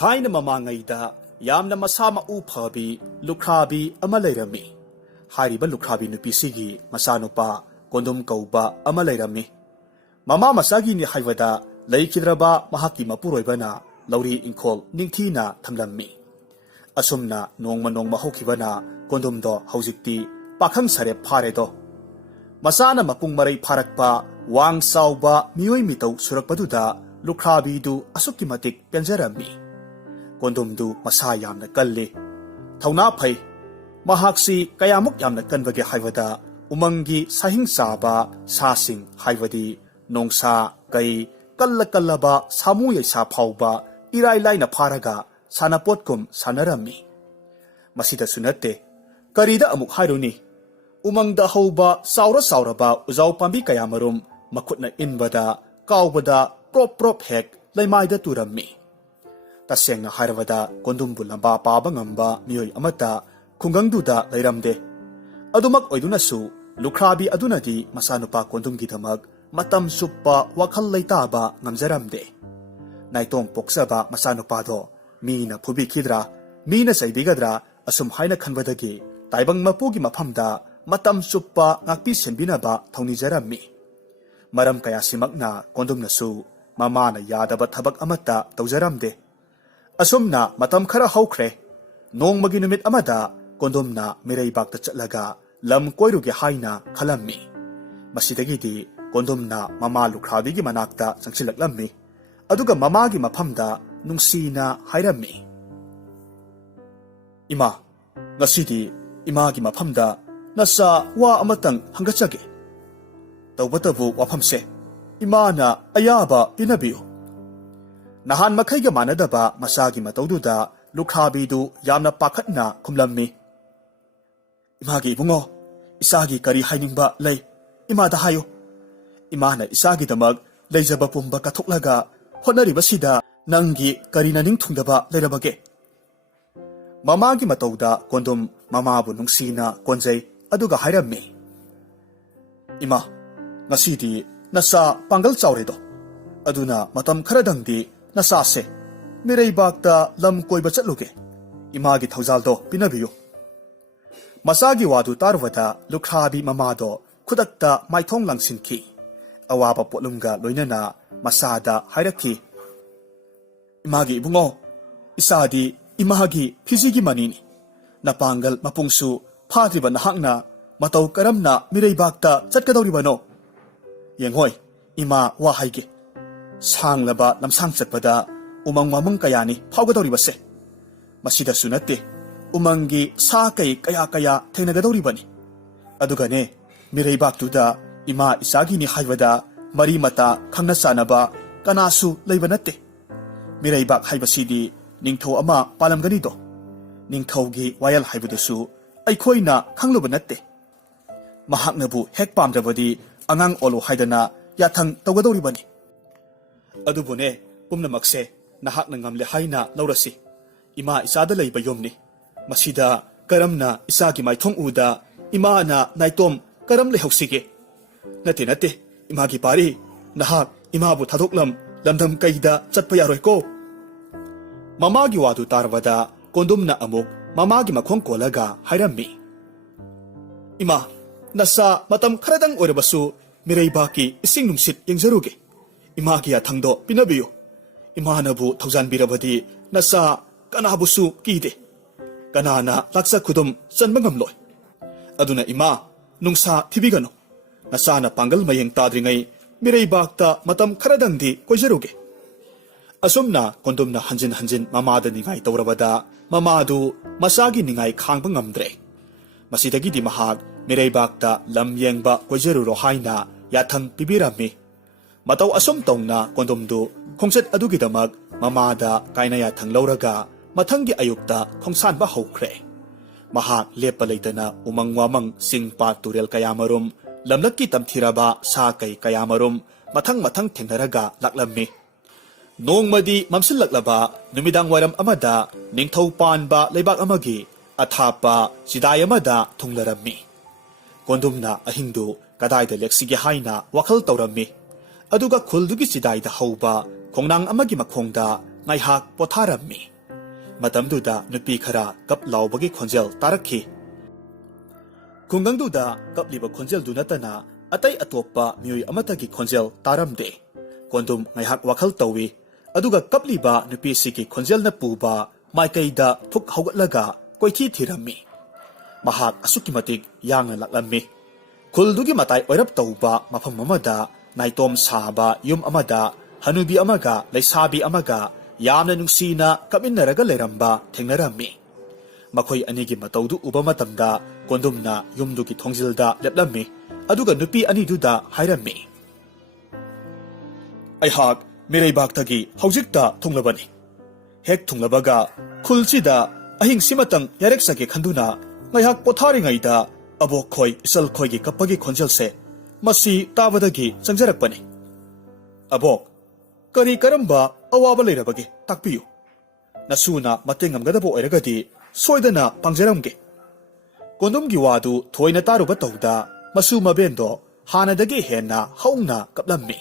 ꯊꯥꯏꯅ ꯃꯃꯥꯡꯉꯩꯗ ꯌꯥꯝꯅ ꯃꯁꯥ ꯃꯎ ꯐꯕꯤ ꯂꯨꯈ꯭ꯔꯥꯕꯤ ꯑꯃ ꯂꯩꯔꯝꯃꯤ꯫ ꯍꯥꯏꯔꯤꯕ ꯂꯨꯈ꯭ꯔꯥꯕꯤ ꯅꯨꯄꯤꯁꯤꯒꯤ ꯃꯆꯥꯅꯨꯄꯥ ꯀꯣꯟꯗꯨꯝ ꯀꯧꯕ ꯑꯃ ꯂꯩꯔꯝꯃꯤ꯫ ꯃꯃꯥ ꯃꯆꯥꯒꯤꯅꯤ ꯍꯥꯏꯕꯗ ꯂꯩꯈꯤꯗ꯭ꯔꯕ ꯃꯍꯥꯛꯀꯤ ꯃꯄꯨꯔꯣꯏꯕꯅ ꯂꯧꯔꯤ ꯏꯪꯈꯣꯜ ꯅꯤꯡꯊꯤꯅ ꯊꯝꯂꯝꯃꯤ꯫ ꯑꯁꯨꯝꯅ ꯅꯣꯡꯃ ꯅꯣꯡꯃ ꯍꯧꯈꯤꯕꯅ ꯀꯣꯟꯗꯨꯝꯗꯣ ꯍꯧꯖꯤꯛꯇꯤ ꯄꯥꯈꯪ ꯁꯥꯔꯦꯞ ꯐꯥꯔꯦꯗꯣ꯫ ꯃꯆꯥꯅ ꯃꯄꯨꯡ ꯃꯔꯩ ꯐꯥꯔꯛꯄ ꯋꯥꯡ ꯆꯥꯎꯕ ꯃꯤꯑꯣꯏ ꯃꯤꯇꯧ ꯁꯨꯔꯛꯄꯗꯨꯗ ꯂꯨꯈ꯭ꯔꯥꯕꯤꯗꯨ ꯑꯁꯨꯛꯀꯤ ꯃꯇꯤꯛ ꯄꯦꯟꯖꯔꯝꯃꯤ꯫ ꯀꯣꯟꯗꯨꯝꯗꯨ ꯃꯁꯥ ꯌꯥꯝꯅ ꯀꯜꯂꯤ, ꯊꯧꯅꯥ ꯐꯩ꯫ ꯃꯍꯥꯛꯁꯤ ꯀꯌꯥꯃꯨꯛ ꯌꯥꯝꯅ ꯀꯟꯕꯒꯦ ꯍꯥꯏꯕꯗ ꯎꯃꯪꯒꯤ ꯁꯥꯍꯤꯡ ꯆꯥꯕ ꯁꯥꯁꯤꯡ ꯍꯥꯏꯕꯗꯤ ꯅꯣꯡꯁꯥ, ꯀꯩ, ꯀꯜꯂꯕ ꯁꯥꯃꯨ ꯌꯩꯁꯥ ꯐꯥꯎꯕ ꯏꯔꯥꯏ ꯂꯥꯏꯅ ꯐꯥꯔꯒ ꯁꯥꯟꯅꯄꯣꯠꯀꯨꯝ ꯁꯥꯟꯅꯔꯝꯃꯤ꯫ ꯃꯁꯤꯗꯁꯨ ꯅꯠꯇꯦ, ꯀꯔꯤꯗ ꯑꯃꯨꯛ ꯍꯥꯏꯔꯨꯅꯤ, ꯎꯃꯪꯗ ꯍꯧꯕ ꯆꯥꯎꯔꯕ ꯎꯖꯥꯎ ꯄꯥꯝꯕꯤ ꯀꯌꯥꯃꯔꯨꯝ ꯃꯈꯨꯠꯅ ꯏꯟꯕꯗ ꯀꯥꯎꯕꯗ ꯄ꯭ꯔꯣꯞ ꯄ꯭ꯔꯣꯞ ꯍꯦꯛ ꯂꯩꯃꯥꯏꯗ ꯇꯨꯔꯝꯃꯤ꯫ ꯇꯁꯦꯡꯅ ꯍꯥꯏꯔꯕꯗ ꯀꯣꯟꯗꯨꯝꯕꯨ ꯂꯝꯕꯥ ꯄꯥꯕ ꯉꯝꯕ ꯃꯤꯑꯣꯏ ꯑꯃꯠꯇ ꯈꯨꯡꯒꯪꯗꯨꯗ ꯂꯩꯔꯝꯗꯦ꯫ ꯑꯗꯨꯃꯛ ꯑꯣꯏꯗꯨꯅꯁꯨ ꯂꯨꯈ꯭ꯔꯥꯕꯤ ꯑꯗꯨꯅꯗꯤ ꯃꯆꯥꯅꯨꯄꯥ ꯀꯣꯟꯗꯨꯝꯒꯤꯗꯃꯛ ꯃꯇꯝ ꯆꯨꯞꯄ ꯋꯥꯈꯜ ꯂꯩꯇꯥꯕ ꯉꯝꯖꯔꯝꯗꯦ꯫ ꯅꯥꯏꯇꯣꯝ ꯄꯣꯛꯆꯕ ꯃꯆꯥꯅꯨꯄꯥꯗꯣ ꯃꯤꯅ ꯐꯨꯕꯤꯈꯤꯗ꯭ꯔꯥ, ꯃꯤꯅ ꯆꯩꯕꯤꯒꯗ꯭ꯔꯥ ꯑꯁꯨꯝ ꯍꯥꯏꯅ ꯈꯟꯕꯗꯒꯤ ꯇꯥꯏꯕꯪ ꯃꯄꯨꯒꯤ ꯃꯐꯝꯗ ꯃꯇꯝ ꯆꯨꯞꯄ ꯉꯥꯛꯄꯤ ꯁꯦꯟꯕꯤꯅꯕ ꯊꯧꯅꯤꯖꯔꯝꯃꯤ꯫ ꯃꯔꯝ ꯀꯌꯥꯁꯤꯃꯛꯅ ꯀꯣꯟꯗꯨꯝꯅꯁꯨ ꯃꯃꯥꯅ ꯌꯥꯗꯕ ꯊꯕꯛ ꯑꯃꯠꯇ ꯇꯧꯖꯔꯝꯗꯦ꯫ ꯑꯁꯨꯝꯅ ꯃꯇꯝ ꯈꯔ ꯍꯧꯈ꯭ꯔꯦ꯫ ꯅꯣꯡꯃꯒꯤ ꯅꯨꯃꯤꯠ ꯑꯃꯗ ꯀꯣꯟꯗꯨꯝꯅ ꯃꯤꯔꯩꯕꯥꯛꯇ ꯆꯠꯂꯒ ꯂꯝ ꯀꯣꯏꯔꯨꯒꯦ ꯍꯥꯏꯅ ꯈꯜꯂꯝꯃꯤ꯫ ꯃꯁꯤꯗꯒꯤꯗꯤ ꯀꯣꯟꯗꯨꯝꯅ ꯃꯃꯥ ꯂꯨꯈ꯭ꯔꯥꯕꯤꯒꯤ ꯃꯅꯥꯛꯇ ꯆꯪꯁꯤꯜꯂꯛꯂꯝꯃꯤ꯫ ꯑꯗꯨꯒ ꯃꯃꯥꯒꯤ ꯃꯐꯝꯗ ꯅꯨꯡꯁꯤꯅ ꯍꯥꯏꯔꯝꯃꯤ, "ꯏꯃꯥ, ꯉꯁꯤꯗꯤ ꯏꯃꯥꯒꯤ ꯃꯐꯝꯗ ꯅꯆꯥ ꯋꯥ ꯑꯃꯇꯪ ꯍꯪꯒꯠꯆꯒꯦ꯫ ꯇꯧꯕꯇꯕꯨ ꯋꯥꯐꯝꯁꯦ ꯏꯃꯥꯅ ꯑꯌꯥꯕ ꯄꯤꯅꯕꯤꯌꯨ." ꯅꯍꯥꯟ ꯃꯈꯩꯒ ꯃꯥꯟꯅꯗꯕ ꯃꯆꯥꯒꯤ ꯃꯇꯧꯗꯨꯗ ꯂꯨꯈ꯭ꯔꯥꯕꯤꯗꯨ ꯌꯥꯝꯅ ꯄꯥꯈꯠꯅ ꯈꯨꯝꯂꯝꯃꯤ, "ꯏꯃꯥꯒꯤ ꯏꯕꯨꯡꯉꯣ, ꯏꯆꯥꯒꯤ ꯀꯔꯤ ꯍꯥꯏꯅꯤꯡꯕ ꯂꯩ ꯏꯃꯥꯗ ꯍꯥꯏꯌꯨ꯫ ꯏꯃꯥꯅ ꯏꯆꯥꯒꯤꯗꯃꯛ ꯂꯩꯖꯕ ꯄꯨꯝꯕ ꯀꯠꯊꯣꯛꯂꯒ ꯍꯣꯠꯅꯔꯤꯕꯁꯤꯗ ꯅꯪꯒꯤ ꯀꯔꯤ ꯅꯅꯤꯡ ꯊꯨꯡꯗꯕ ꯂꯩꯔꯕꯒꯦ?" ꯃꯃꯥꯒꯤ ꯃꯇꯧꯗ ꯀꯣꯟꯗꯨꯝ ꯃꯃꯥꯕꯨ ꯅꯨꯡꯁꯤꯅ ꯀꯣꯟꯖꯩ, ꯑꯗꯨꯒ ꯍꯥꯏꯔꯝꯃꯤ, "ꯏꯃꯥ, ꯉꯁꯤꯗꯤ ꯅꯆꯥ ꯄꯥꯡꯒꯜ ꯆꯥꯎꯔꯦꯗꯣ꯫ ꯑꯗꯨꯅ ꯃꯇꯝ ꯈꯔꯗꯪꯗꯤ ꯅꯆꯥꯁꯦ ꯃꯤꯔꯩꯕꯥꯛꯇ ꯂꯝ ꯀꯣꯏꯕ ꯆꯠꯂꯨꯒꯦ꯫ ꯏꯃꯥꯒꯤ ꯊꯧꯖꯥꯜꯗꯣ ꯄꯤꯅꯕꯤꯌꯨ." ꯃꯆꯥꯒꯤ ꯋꯥꯗꯨ ꯇꯥꯔꯨꯕꯗ ꯂꯨꯈ꯭ꯔꯥꯕꯤ ꯃꯃꯥꯗꯣ ꯈꯨꯗꯛꯇ ꯃꯥꯏꯊꯣꯡ ꯂꯥꯡꯁꯤꯟꯈꯤ꯫ ꯑꯋꯥꯕ ꯄꯣꯠꯂꯨꯝꯒ ꯂꯣꯏꯅꯅ ꯃꯆꯥꯗ ꯍꯥꯏꯔꯛꯈꯤ, "ꯏꯃꯥꯒꯤ ꯏꯕꯨꯡꯉꯣ, ꯏꯆꯥꯗꯤ ꯏꯃꯥꯒꯤ ꯐꯤꯖꯤꯒꯤ ꯃꯅꯤꯅꯤ꯫ ꯅꯄꯥꯡꯒꯜ ꯃꯄꯨꯡꯁꯨ ꯐꯥꯗ꯭ꯔꯤꯕ ꯅꯍꯥꯛꯅ ꯃꯇꯧ ꯀꯔꯝꯅ ꯃꯤꯔꯩꯕꯥꯛꯇ ꯆꯠꯀꯗꯧꯔꯤꯕꯅꯣ? ꯌꯦꯡꯉꯣꯏ, ꯏꯃꯥ ꯋꯥ ꯍꯥꯏꯒꯦ꯫ ꯁꯥꯡꯂꯕ ꯂꯝꯁꯥꯡ ꯆꯠꯄꯗ ꯎꯃꯪ ꯋꯥꯃꯪ ꯀꯌꯥꯅꯤ ꯐꯥꯎꯒꯗꯧꯔꯤꯕꯁꯦ꯫ ꯃꯁꯤꯗꯁꯨ ꯅꯠꯇꯦ, ꯎꯃꯪꯒꯤ ꯁꯥ ꯀꯩ ꯀꯌꯥ ꯊꯦꯡꯅꯒꯗꯧꯔꯤꯕꯅꯤ꯫ ꯑꯗꯨꯒꯅꯦ, ꯃꯤꯔꯩꯕꯥꯛꯇꯨꯗ ꯏꯃꯥ ꯏꯆꯥꯒꯤꯅꯤ ꯍꯥꯏꯕꯗ ꯃꯔꯤ ꯃꯇꯥ ꯈꯪꯅ ꯆꯥꯅꯕ ꯀꯅꯥꯁꯨ ꯂꯩꯕ ꯅꯠꯇꯦ꯫ ꯃꯤꯔꯩꯕꯥꯛ ꯍꯥꯏꯕꯁꯤꯗꯤ ꯅꯤꯡꯊꯧ ꯑꯃ ꯄꯥꯜꯂꯝꯒꯅꯤꯗꯣ꯫ ꯅꯤꯡꯊꯧꯒꯤ ꯋꯥꯌꯦꯜ ꯍꯥꯏꯕꯗꯨꯁꯨ ꯑꯩꯈꯣꯏꯅ ꯈꯪꯂꯨꯕ ꯅꯠꯇꯦ꯫ ꯃꯍꯥꯛꯅꯕꯨ ꯍꯦꯛ ꯄꯥꯝꯗ꯭ꯔꯕꯗꯤ ꯑꯉꯥꯡ ꯑꯣꯜꯂꯨ ꯍꯥꯏꯗꯅ ꯌꯥꯊꯪ ꯇꯧꯒꯗꯧꯔꯤꯕꯅꯤ꯫ ꯑꯗꯨꯕꯨꯅꯦ, ꯄꯨꯝꯅꯃꯛꯁꯦ ꯅꯍꯥꯛꯅ ꯉꯝꯂꯦ ꯍꯥꯏꯅ ꯂꯧꯔꯁꯤ꯫ ꯏꯃꯥ ꯏꯆꯥꯗ ꯂꯩꯕ ꯌꯨꯝꯅꯤ꯫ ꯃꯁꯤꯗ ꯀꯔꯝꯅ ꯏꯆꯥꯒꯤ ꯃꯥꯏꯊꯣꯡ ꯎꯗ ꯏꯃꯥꯅ ꯅꯥꯏꯇꯣꯝ ꯀꯔꯝ ꯂꯩꯍꯧꯁꯤꯒꯦ? ꯅꯠꯇꯦ, ꯏꯃꯥꯒꯤ ꯄꯥꯔꯤ, ꯅꯍꯥꯛ ꯏꯃꯥꯕꯨ ꯊꯥꯗꯣꯛꯂꯝ ꯂꯝꯗꯝ ꯀꯩꯗ ꯆꯠꯄ ꯌꯥꯔꯣꯏꯀꯣ." ꯃꯃꯥꯒꯤ ꯋꯥꯗꯨ ꯇꯥꯔꯕꯗ ꯀꯣꯟꯗꯨꯝꯅ ꯑꯃꯨꯛ ꯃꯃꯥꯒꯤ ꯃꯈꯣꯡ ꯀꯣꯜꯂꯒ ꯍꯥꯏꯔꯝꯃꯤ, "ꯏꯃꯥ, ꯅꯆꯥ ꯃꯇꯝ ꯈꯔꯗꯪ ꯑꯣꯏꯔꯕꯁꯨ ꯃꯤꯔꯩꯕꯥꯛꯀꯤ ꯏꯁꯤꯡ ꯅꯨꯡꯁꯤꯠ ꯌꯦꯡꯖꯔꯨꯒꯦ꯫ ꯏꯃꯥꯒꯤ ꯌꯥꯊꯪꯗꯣ ꯄꯤꯅꯕꯤꯌꯨ꯫ ꯏꯃꯥꯅꯕꯨ ꯊꯧꯖꯥꯟꯕꯤꯔꯕꯗꯤ ꯅꯆꯥ ꯀꯅꯥꯕꯨꯁꯨ ꯀꯤꯗꯦ꯫ ꯀꯅꯥꯅ ꯂꯥꯛꯆ ꯈꯨꯗꯨꯝ ꯆꯟꯕ ꯉꯝꯂꯣꯏ꯫ ꯑꯗꯨꯅ ꯏꯃꯥ, ꯅꯨꯡꯁꯥ ꯊꯤꯕꯤꯒꯅꯨ꯫ ꯅꯆꯥꯅ ꯄꯥꯡꯒꯜ ꯃꯌꯦꯡ ꯇꯥꯗ꯭ꯔꯤꯉꯩ ꯃꯤꯔꯩꯕꯥꯛꯇ ꯃꯇꯝ ꯈꯔꯗꯪꯗꯤ ꯀꯣꯏꯖꯔꯨꯒꯦ." ꯑꯁꯨꯝꯅ ꯀꯣꯟꯗꯨꯝꯅ ꯍꯟꯖꯤꯟ ꯍꯟꯖꯤꯟ ꯃꯃꯥꯗ ꯅꯤꯡꯉꯥꯏ ꯇꯧꯔꯕꯗ ꯃꯃꯥꯗꯨ ꯃꯆꯥꯒꯤ ꯅꯤꯡꯉꯥꯏ ꯈꯥꯡꯕ ꯉꯝꯗ꯭ꯔꯦ꯫ ꯃꯁꯤꯗꯒꯤꯗꯤ ꯃꯍꯥꯛ ꯃꯤꯔꯩꯕꯥꯛꯇ ꯂꯝ ꯌꯦꯡꯕ ꯀꯣꯏꯖꯔꯨꯔꯣ ꯍꯥꯏꯅ ꯌꯥꯊꯪ ꯄꯤꯕꯤꯔꯝꯃꯤ꯫ ꯃꯇꯧ ꯑꯁꯨꯝ ꯇꯧꯅ ꯀꯣꯟꯗꯨꯝꯗꯨ ꯈꯣꯡꯆꯠ ꯑꯗꯨꯒꯤꯗꯃꯛ ꯃꯃꯥꯗ ꯀꯥꯏꯅ ꯌꯥꯊꯪ ꯂꯧꯔꯒ ꯃꯊꯪꯒꯤ ꯑꯌꯨꯛꯇ ꯈꯣꯡꯁꯥꯟꯕ ꯍꯧꯈ꯭ꯔꯦ꯫ ꯃꯍꯥꯛ ꯂꯦꯞꯄ ꯂꯩꯇꯅ ꯎꯃꯪ ꯋꯥꯃꯪ, ꯆꯤꯡ ꯄꯥꯠ ꯇꯨꯔꯦꯜ ꯀꯌꯥꯃꯔꯨꯝ, ꯂꯝꯂꯛꯀꯤ ꯇꯝꯊꯤꯔꯕ ꯁꯥ ꯀꯩ ꯀꯌꯥꯃꯔꯨꯝ ꯃꯊꯪ ꯊꯦꯡꯅꯔꯒ ꯂꯥꯛꯂꯝꯃꯤ꯫ ꯅꯣꯡꯃꯗꯤ ꯃꯝꯁꯤꯜꯂꯛꯂꯕ ꯅꯨꯃꯤꯗꯥꯡ ꯋꯥꯏꯔꯝ ꯑꯃꯗ ꯅꯤꯡꯊꯧ ꯄꯥꯟꯕ ꯂꯩꯕꯥꯛ ꯑꯃꯒꯤ ꯑꯊꯥꯞꯄ ꯆꯤꯗꯥꯏ ꯑꯃꯗ ꯊꯨꯡꯂꯔꯝꯃꯤ꯫ ꯀꯣꯟꯗꯨꯝꯅ ꯑꯍꯤꯡꯗꯨ ꯀꯗꯥꯏꯗ ꯂꯦꯛꯁꯤꯒꯦ ꯍꯥꯏꯅ ꯋꯥꯈꯜ ꯇꯧꯔꯝꯃꯤ꯫ ꯑꯗꯨꯒ ꯈꯨꯜꯗꯨꯒꯤ ꯆꯤꯗꯥꯏꯗ ꯍꯧꯕ ꯈꯣꯡꯅꯥꯡ ꯑꯃꯒꯤ ꯃꯈꯣꯡꯗ ngaihak potharammi. Matamduda nupi khara kap laubagi khonjel tarakhi. Khungangduda kapliba khonjel du natana atai atoppa mioi amatagi khonjel taramde. Kondum ngaihak wakhal tawi aduga kapliba nupi sigi khonjel na puba maikaida thuk haugatlaga koithi thirammi. Mahak asuki matik yangna laklammi. Khuldugi matai oirap tauba mafam amada naitom saba yum amada hanubi amaga laisabi amaga yamna nungsina kaminaraga leramba thengnarammi. Makhoi anigi mataudu uba matamda kondumna yumdugi thongjilda leplammi aduga nupi aniduda hairammi. Aihak mireibak-tagi haujikta thunglabani. Hek thunglabaga khulsida ahing simatang yareksage khanduna ngaihak potharingaida abok khoi isal khoigi kapagi khonjelse masi tabadagi changjarakpani. Abok kari karamba awaba leirabagi takpiyu. Nasuna mateng amgadabo oiragadi soidana pangjaramge. Kondumgi wadu thoina taruba tauda masu mabendo hanadagi henna haungna kaplammi.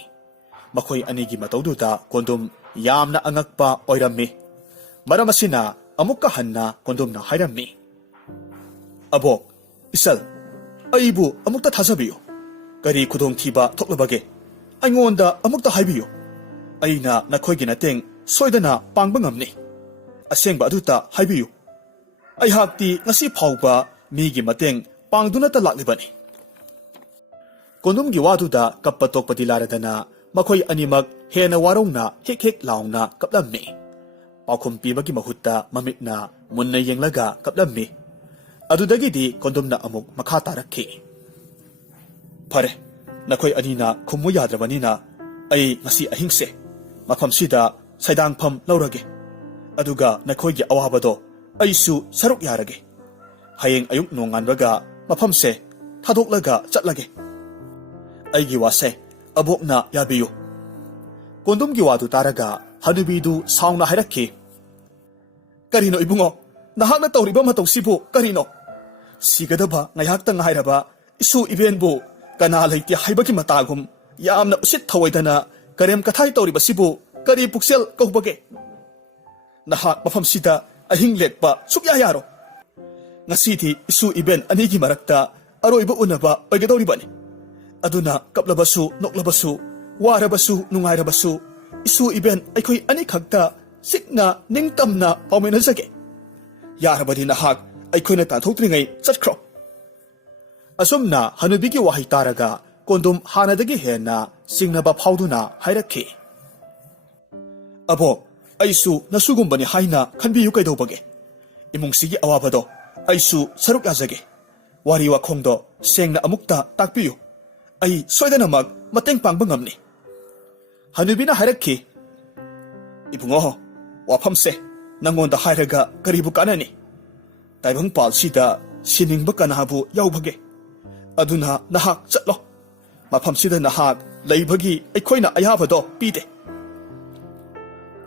Makhoi anigi mataududa kondum yamna angakpa oirammi. Maramasina amukka hanna kondumna hairammi. Abok isal aibu amukta thasabiyo. Kari khudong thiba thoklabage aingonda amukta haibiyo. Aina nakhoigi nateng soidana pangba ngamni. Asengba aduta haibiyu. Aihakti ngasi phauba migi mateng pangduna ta laklibani. Kondumgi waduda kappa tokpati laradana makhoi animak hena warongna hek hek laungna kaplammi. Paukhum pibagi mahutta mamitna munna yenglaga kaplammi. Adudagidi kondumna amuk makha tarakhi. Phare nakhoi anina khummu yadrabanina ai ngasi ahingse mafamsida saidangpham laurage. Aduga nakhoigi awabado aisu saruk yarage. Hayeng ayuk nonganbaga mafamse thadoklaga chatlage. Aigi wase abokna yabiyu. Kondumgi wadu taraga hanubidu saungna hairakhi. Karino ibungo nahakna tawriba matawsibu karino. Sigadaba ngayaktang hairaba isu ibenbu kana laiti haibagi matagum yamna usit thawaidana karem kathai tawriba sibu kari puksel kahubage. Nahak mafamsida ahing lekpa sukya yaro. Ngasiti isu iben anigi marakta aroiba unaba oigadawribani. Aduna kaplabasu noklabasu warabasu nungairabasu isu iben aikhoi ani khakta sikna ningtamna paumenazage. Yarabadi nahak aikhoina tanthoktrigai chatkro. Asumna hanubigi wahi taraga kondum hanadagi henna singnaba phauduna hairakhi. Abo aisu nasugumbani haina khanbiyu kaidobage. Imungsigi awabado aisu saruk yazage. Wari wakhongdo sengna amukta takpiyu. Ai soidanamak mateng pangba ngamni. Hanubina hairakhi. Ibungo wafamse nangonda hairaga karibu kanani. Taibang palsida siningba kanabu yaubage. Aduna nahak chatlo. Mafamsida nahak laibagi aikhoina ayabado pide.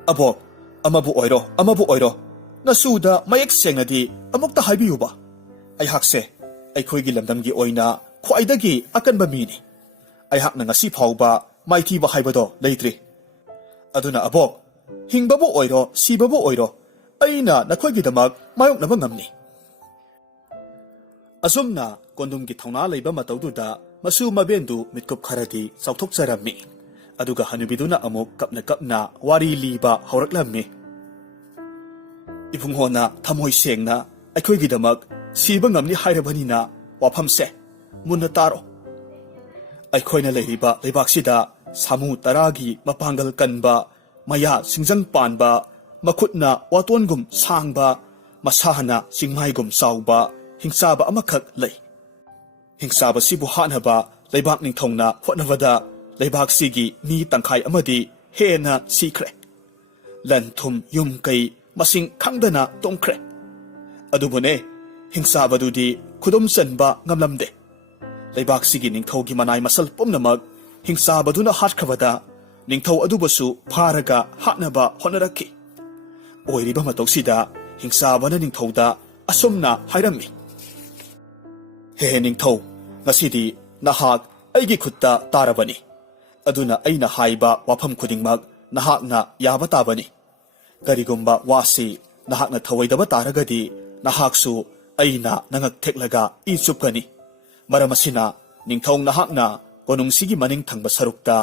Abo amabu oiro. Nasuda mayek sengnadi amukta haibiyuba. Aihakse aikhoigi lamdamgi oina khwaidagi akanba mini. Aihakna ngasi phauba maithiba haibado leitri. Aduna abo hingbabu oiro sibabu oiro aina nakhoigidamak mayoknaba ngamni. Asumna kondumgi thongna leiba mataududa masu mabendu mitkup kharadi chauthokcharammi. Aduga hanubiduna amuk kapna wari liba hauraklammi. Ibunghona thamoi sengna aikhoigidamak siba ngamni hairabanina wafamse munna taro. Aikhoina leiriba leibaksida samu taragi mapangal kanba maya singjang panba makhutna watongum sangba masahana singmaigum sauba hingsaba amakhak lei. Hingsaba sibu hanaba leibak ningthongna hotnavada leibak sigi mi tangkhai amadi hena sikre. Lanthum yum kai masing khangdana tongkre. Adubune hingsabadudi khudum chanba ngamlamde. Leibak sigi ningthogi manai masal pumnamak hingsabaduna hatkhavada ningthau adubasu pharaga hatnaba honarakhi. Oiriba matoksida hingsabana ningthauda asumna hairammi. He ningthau ngasidi nahak aigi khutta tarabani. Aduna aina haiba wafam khudingmak nahakna yaba tabani. ꯀꯔꯤꯒꯨꯝꯕ ꯋꯥꯁꯤ ꯅꯍꯥꯛꯅ ꯊꯧꯑꯣꯏꯗꯕ ꯇꯥꯔꯒꯗꯤ ꯅꯍꯥꯛꯁꯨ ꯑꯩꯅ ꯅꯉꯛ ꯊꯦꯛꯂꯒ E ꯆꯨꯞꯀꯅꯤ꯫ ꯃꯔꯝ ꯑꯁꯤꯅ ꯅꯤꯡꯊꯧ ꯅꯍꯥꯛꯅ ꯀꯣꯅꯨꯡꯁꯤꯒꯤ ꯃꯅꯤꯡ ꯊꯪꯕ ꯁꯔꯨꯛꯇ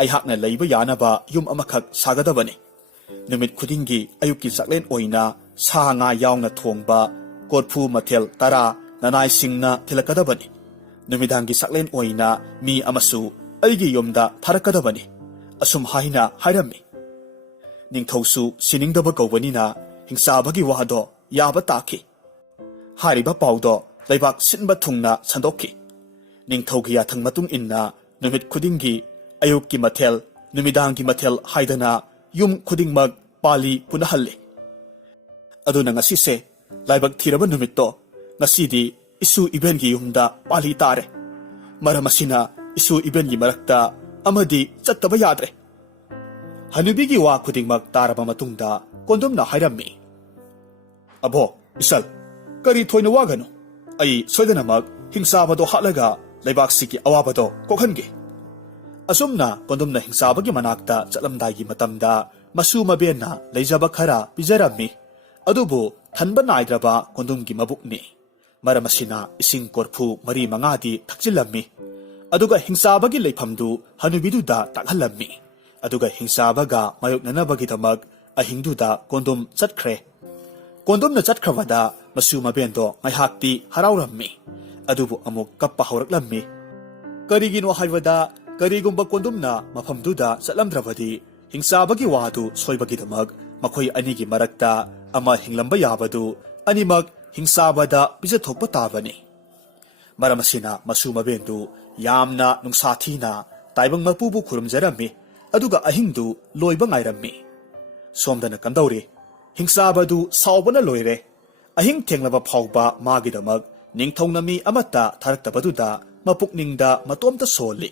ꯑꯩꯍꯥꯛꯅ ꯂꯩꯕ ꯌꯥꯅꯕ ꯌꯨꯝ ꯑꯃꯈꯛ ꯁꯥꯒꯗꯕꯅꯤ꯫ ꯅꯨꯃꯤꯠ ꯈꯨꯗꯤꯡꯒꯤ ꯑꯌꯨꯛꯀꯤ ꯆꯥꯛꯂꯦꯟ ꯑꯣꯏꯅ ꯁꯥ ꯉꯥ ꯌꯥꯎꯅ ꯊꯣꯡꯕ ꯀꯣꯔꯐꯨ ꯃꯊꯦꯜ 10 ꯅꯅꯥꯏꯁꯤꯡꯅ ꯊꯤꯜꯂꯛꯀꯗꯕꯅꯤ꯫ ꯅꯨꯃꯤꯗꯥꯡꯒꯤ ꯆꯥꯛꯂꯦꯟ ꯑꯣꯏꯅ ꯃꯤ ꯑꯃꯁꯨ ꯑꯩꯒꯤ ꯌꯨꯝꯗ ꯊꯥꯔꯛꯀꯗꯕꯅꯤ꯫ ꯑꯁꯨꯝ ꯍꯥꯏꯅ ꯍꯥꯏꯔꯝꯃꯤ꯫ ꯅꯤꯡꯊꯧꯁꯨ ꯁꯤꯅꯤꯡꯗꯕ ꯀꯧꯕꯅꯤꯅ ꯍꯤꯡꯆꯥꯕꯒꯤ ꯋꯥꯗꯣ ꯌꯥꯕ ꯇꯥꯈꯤ꯫ ꯍꯥꯏꯔꯤꯕ ꯄꯥꯎꯗꯣ ꯂꯩꯕꯥꯛ ꯁꯤꯟꯕ ꯊꯨꯡꯅ ꯁꯟꯗꯣꯛꯈꯤ꯫ ꯅꯤꯡꯊꯧꯒꯤ ꯌꯥꯊꯪ ꯃꯇꯨꯡ ꯏꯟꯅ ꯅꯨꯃꯤꯠ ꯈꯨꯗꯤꯡꯒꯤ ꯑꯌꯨꯛꯀꯤ ꯃꯊꯦꯜ, ꯅꯨꯃꯤꯗꯥꯡꯒꯤ ꯃꯊꯦꯜ ꯍꯥꯏꯗꯅ ꯌꯨꯝ ꯈꯨꯗꯤꯡꯃꯛ ꯄꯥꯂꯤ ꯄꯨꯅꯍꯜꯂꯤ꯫ ꯑꯗꯨꯅ ꯉꯁꯤꯁꯦ ꯂꯥꯏꯕꯛ ꯊꯤꯔꯕ ꯅꯨꯃꯤꯠꯇꯣ ꯉꯁꯤꯗꯤ ꯏꯁꯨ ꯏꯕꯦꯟꯒꯤ ꯌꯨꯝꯗ ꯄꯥꯂꯤ ꯇꯥꯔꯦ꯫ ꯃꯔꯝ ꯑꯁꯤꯅ ꯏꯁꯨ ꯏꯕꯦꯟꯒꯤ ꯃꯔꯛꯇ ꯑꯃꯗꯤ ꯆꯠꯇꯕ ꯌꯥꯗ꯭ꯔꯦ꯫ ꯍꯅꯨꯕꯤꯒꯤ ꯋꯥ ꯈꯨꯗꯤꯡꯃꯛ ꯇꯥꯔꯕ ꯃꯇꯨꯡꯗ ꯀꯣꯟꯗꯨꯝꯅ ꯍꯥꯏꯔꯝꯃꯤ꯫ ꯑꯕꯣ ꯏꯁꯜ, ꯀꯔꯤ ꯊꯣꯏꯅ ꯋꯥꯒꯅꯨ꯫ ꯑꯩ ꯁꯣꯏꯗꯅꯃꯛ ꯍꯤꯡꯆꯥꯕꯗꯣ ꯍꯥꯠꯂꯒ ꯂꯩꯕꯥꯛꯁꯤꯒꯤ ꯑꯋꯥꯕꯗꯣ ꯀꯣꯛꯍꯟꯒꯦ꯫ ꯑꯁꯨꯝꯅ ꯀꯣꯟꯗꯨꯝꯅ ꯍꯤꯡꯆꯥꯕꯒꯤ ꯃꯅꯥꯛꯇ ꯆꯠꯂꯝꯗꯥꯏꯒꯤ ꯃꯇꯝꯗ ꯃꯁꯨ ꯃꯕꯦꯟꯅ ꯂꯩꯖꯕ ꯈꯔ ꯄꯤꯖꯔꯝꯃꯤ꯫ ꯑꯗꯨꯕꯨ ꯊꯟꯕ ꯅꯥꯏꯗ꯭ꯔꯕ ꯀꯣꯟꯗꯨꯝꯒꯤ ꯃꯕꯨꯛꯅꯤ꯫ ꯃꯔꯝ ꯑꯁꯤꯅ ꯏꯁꯤꯡ ꯀꯣꯔꯐꯨ 4-5ꯗꯤ ꯊꯛꯆꯤꯜꯂꯝꯃꯤ꯫ ꯑꯗꯨꯒ ꯍꯤꯡꯆꯥꯕꯒꯤ ꯂꯩꯐꯝꯗꯨ ꯍꯅꯨꯕꯤꯗꯨꯗ ꯇꯥꯛꯍꯜꯂꯝꯃꯤ꯫ ꯑꯗꯨꯒ ꯍꯤꯡꯆꯥꯕꯒ ꯃꯥꯌꯣꯛꯅꯅꯕꯒꯤꯗꯃꯛ ꯑꯍꯤꯡꯗꯨꯗ ꯀꯣꯟꯗꯨꯝ ꯆꯠꯈ꯭ꯔꯦ꯫ ꯀꯣꯟꯗꯨꯝꯅ ꯆꯠꯈ꯭ꯔꯕꯗ ꯃꯁꯨ ꯃꯕꯦꯟꯗꯣ ꯉꯥꯏꯍꯥꯛꯇꯤ ꯍꯔꯥꯎꯔꯝꯃꯤ꯫ ꯑꯗꯨꯕꯨ ꯑꯃꯨꯛ ꯀꯞꯄ ꯍꯧꯔꯛꯂꯝꯃꯤ꯫ ꯀꯔꯤꯒꯤꯅꯣ ꯍꯥꯏꯕꯗ ꯀꯔꯤꯒꯨꯝꯕ ꯀꯣꯟꯗꯨꯝꯅ ꯃꯐꯝꯗꯨꯗ ꯆꯠꯂꯝꯗ꯭ꯔꯕꯗꯤ ꯍꯤꯡꯆꯥꯕꯒꯤ ꯋꯥꯗꯨ ꯁꯣꯏꯕꯒꯤꯗꯃꯛ ꯃꯈꯣꯏ ꯑꯅꯤꯒꯤ ꯃꯔꯛꯇ ꯑꯃ ꯍꯤꯡꯂꯝꯕ ꯌꯥꯕꯗꯨ ꯑꯅꯤꯃꯛ ꯍꯤꯡꯆꯥꯕꯗ ꯄꯤꯖꯊꯣꯛꯄ ꯇꯥꯕꯅꯤ꯫ ꯃꯔꯝ ꯑꯁꯤꯅ ꯃꯁꯨ ꯃꯕꯦꯟꯗꯨ ꯌꯥꯝꯅ ꯅꯨꯡꯁꯥ ꯊꯤꯅ ꯇꯥꯏꯕꯪ ꯃꯄꯨꯕꯨ ꯈꯨꯔꯨꯝꯖꯔꯝꯃꯤ꯫ ꯑꯗꯨꯒ ꯑꯍꯤꯡꯗꯨ ꯂꯣꯏꯕ ꯉꯥꯏꯔꯝꯃꯤ꯫ ꯁꯣꯝꯗꯅ ꯀꯝꯗꯧꯔꯤ? ꯍꯤꯡꯆꯥꯕꯗꯨ ꯁꯥꯎꯕꯅ ꯂꯣꯏꯔꯦ꯫ ꯑꯍꯤꯡ ꯊꯦꯡꯂꯕ ꯐꯥꯎꯕ ꯃꯥꯒꯤꯗꯃꯛ ꯅꯤꯡꯊꯧꯅ ꯃꯤ ꯑꯃꯠꯇ ꯊꯥꯔꯛꯇꯕꯗꯨꯗ ꯃꯄꯨꯛꯅꯤꯡꯗ ꯃꯇꯣꯝꯇ ꯁꯣꯜꯂꯤ꯫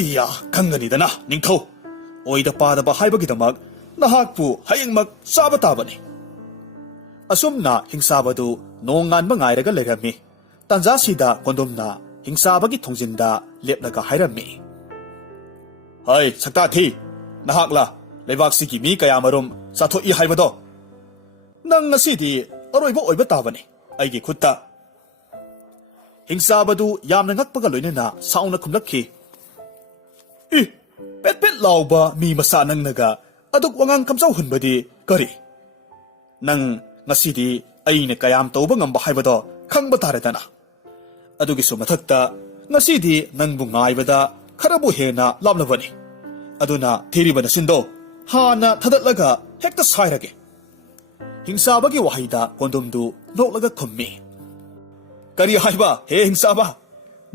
ꯏꯌꯥ ꯈꯪꯒꯅꯤꯗꯅ ꯅꯤꯡꯊꯧ, ꯑꯣꯏꯗ ꯄꯥꯗꯕ ꯍꯥꯏꯕꯒꯤꯗꯃꯛ ꯅꯍꯥꯛꯄꯨ ꯍꯌꯦꯡꯃꯛ ꯆꯥꯕ ꯇꯥꯕꯅꯤ꯫ ꯑꯁꯨꯝꯅ ꯍꯤꯡꯆꯥꯕꯗꯨ ꯅꯣꯡ ꯉꯥꯟꯕ ꯉꯥꯏꯔꯒ ꯂꯩꯔꯝꯃꯤ꯫ ꯇꯥꯟꯖꯥꯁꯤꯗ ꯀꯣꯟꯗꯨꯝꯅ ꯍꯤꯡꯆꯥꯕꯒꯤ ꯊꯣꯡꯖꯤꯟꯗ ꯂꯦꯞꯂꯒ ꯍꯥꯏꯔꯝꯃꯤ꯫ ꯍꯩ ꯁꯛꯇꯥꯊꯤ, ꯅꯍꯥꯛꯂ ꯂꯩꯕꯥꯛꯁꯤꯒꯤ ꯃꯤ ꯀꯌꯥꯃꯔꯨꯝ ꯆꯥꯊꯣꯛꯏ ꯍꯥꯏꯕꯗꯣ? ꯅꯪ ꯉꯁꯤꯗꯤ ꯑꯔꯣꯏꯕ ꯑꯣꯏꯕ ꯇꯥꯕꯅꯤ ꯑꯩꯒꯤ ꯈꯨꯠꯇ꯫ ꯍꯤꯡꯆꯥꯕꯗꯨ ꯌꯥꯝꯅ ꯉꯛꯄꯒ ꯂꯣꯏꯅꯅ ꯁꯥꯎꯅ ꯈꯨꯝꯂꯛꯈꯤ꯫ ꯄꯦꯠ ꯄꯦꯠ ꯂꯥꯎꯕ ꯃꯤ ꯃꯆꯥ ꯅꯪꯅꯒ ꯑꯗꯨꯛ ꯋꯥꯉꯥꯡ ꯀꯝꯆꯧ ꯍꯨꯟꯕꯗꯤ ꯀꯔꯤ? ꯅꯪ ꯉꯁꯤꯗꯤ ꯑꯩꯅ ꯀꯌꯥꯝ ꯇꯧꯕ ꯉꯝꯕ ꯍꯥꯏꯕꯗꯣ ꯈꯪꯕ ꯇꯥꯔꯦꯗꯅ꯫ ꯑꯗꯨꯒꯤꯁꯨ ꯃꯊꯛꯇ ꯉꯁꯤꯗꯤ ꯅꯪꯕꯨ ꯉꯥꯏꯕꯗ ꯈꯔꯕꯨ ꯍꯦꯟꯅ ꯂꯥꯞꯂꯕꯅꯤ꯫ ꯑꯗꯨꯅ ꯊꯤꯔꯤꯕ ꯅꯆꯤꯟꯗꯣ ꯍꯥꯟꯅ ꯊꯥꯗꯠꯂꯒ ꯍꯦꯛꯇ ꯁꯥꯏꯔꯒꯦ꯫ ꯍꯤꯡꯆꯥꯕꯒꯤ ꯋꯥꯍꯩꯗ ꯀꯣꯟꯗꯨꯝꯗꯨ ꯅꯣꯛꯂꯒ ꯈꯨꯝꯃꯤ꯫ ꯀꯔꯤ ꯍꯥꯏꯕ ꯍꯦ ꯍꯤꯡꯆꯥꯕ?